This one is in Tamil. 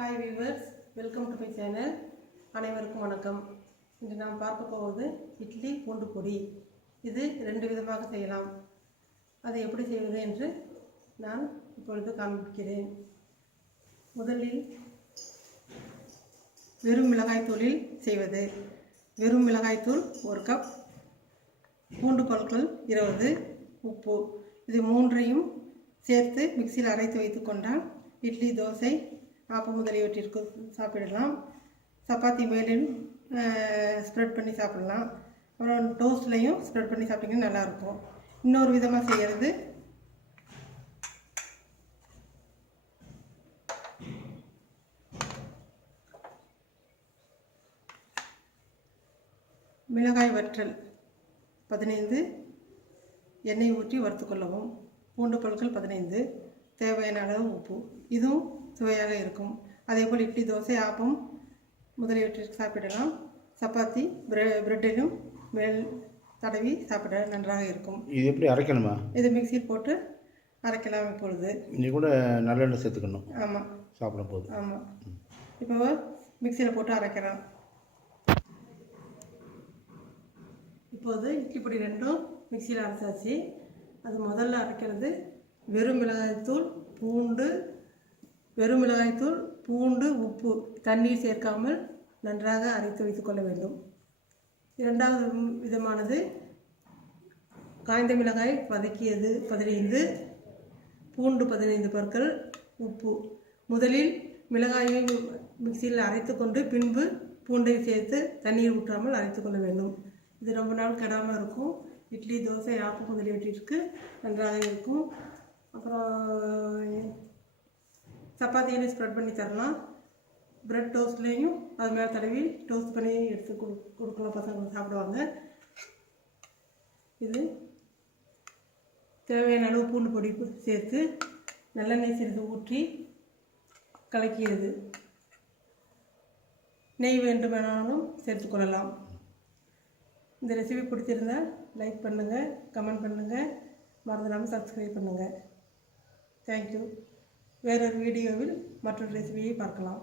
Hi viewers, welcome to my channel. அனைவருக்கும் வணக்கம். இன்று நாம் பார்க்க போவது இட்லி பூண்டு பொடி. இது ரெண்டு விதமாக செய்யலாம். அதை எப்படி செய்வது என்று நான் இப்பொழுது காண்பிக்கிறேன். முதலில் வெறும் மிளகாய் தூளில் செய்வது. வெறும் மிளகாய் தூள் 1 கப், பூண்டு பற்கள் 20, உப்பு, இது மூன்றையும் சேர்த்து மிக்சியில் அரைத்து வைத்து கொண்டால் இட்லி, தோசை, ஆப்பம் முதலியவற்றிற்கு சாப்பிடலாம். சப்பாத்தி மேலும் ஸ்ப்ரெட் பண்ணி சாப்பிடலாம். அப்புறம் டோஸ்ட்லையும் ஸ்ப்ரெட் பண்ணி சாப்பிட்டிங்கன்னா நல்லாயிருக்கும். இன்னொரு விதமாக செய்கிறது, மிளகாய் வற்றல் 15, எண்ணெய் ஊற்றி வறுத்துக்கொள்ளவும். பூண்டு பற்கள் 15, தேவையான அளவு உப்பு. இதுவும் சுவையாக இருக்கும். அதேபோல் இட்லி, தோசை, ஆப்பம் முதலியவற்றிற்கு சாப்பிடலாம். சப்பாத்தி, பிரெட்டிலும் மேல் தடவி சாப்பிட நன்றாக இருக்கும். இது எப்படி அரைக்கணுமா? இது மிக்சியில் போட்டு அரைக்கலாம். இப்பொழுது இங்கே கூட நல்லெண்ணெய் சேர்த்துக்கணும். ஆமாம், சாப்பிடும் போது. ஆமாம். இப்போ மிக்சியில் போட்டு அரைக்கலாம். இப்போது இட்லி பொடி ரெண்டும் மிக்சியில் அரைச்சாச்சு. அது முதல்ல அரைக்கிறது வெறும் மிளகாய்த்தூள், பூண்டு, உப்பு, தண்ணீர் சேர்க்காமல் நன்றாக அரைத்து வைத்துக்கொள்ள வேண்டும். இரண்டாவது விதமானது காய்ந்த மிளகாய் வதக்கியது 15, பூண்டு 15 பற்கள், உப்பு. முதலில் மிளகாயை மிக்சியில் அரைத்து கொண்டு பின்பு பூண்டை சேர்த்து தண்ணீர் ஊற்றாமல் அரைத்து கொள்ள வேண்டும். இது ரொம்ப நாள் கெடாமல் இருக்கும். இட்லி, தோசை, ஆப்பம் முதலியவற்றிற்கு நன்றாக இருக்கும். அப்புறம் சப்பாத்தியிலையும் ஸ்ப்ரெட் பண்ணி தரலாம். பிரெட் டோஸ்ட்லேயும் அது மேலே தடவி டோஸ்ட் பண்ணி எடுத்து கொடுக்கலாம். பசங்க சாப்பிடுவாங்க. இது தேவையான அளவு பூண்டு பொடி சேர்த்து நல்லெண்ணெய் சிறிது ஊற்றி கலக்கியது. நெய் வேண்டுமானாலும் சேர்த்துக்கொள்ளலாம். இந்த ரெசிபி பிடிச்சிருந்தால் லைக் பண்ணுங்கள், கமெண்ட் பண்ணுங்கள், மறந்துடாமல் சப்ஸ்கிரைப் பண்ணுங்கள். தேங்க்யூ. வேறொரு வீடியோவில் மற்றொரு ரெசிபியை பார்க்கலாம்.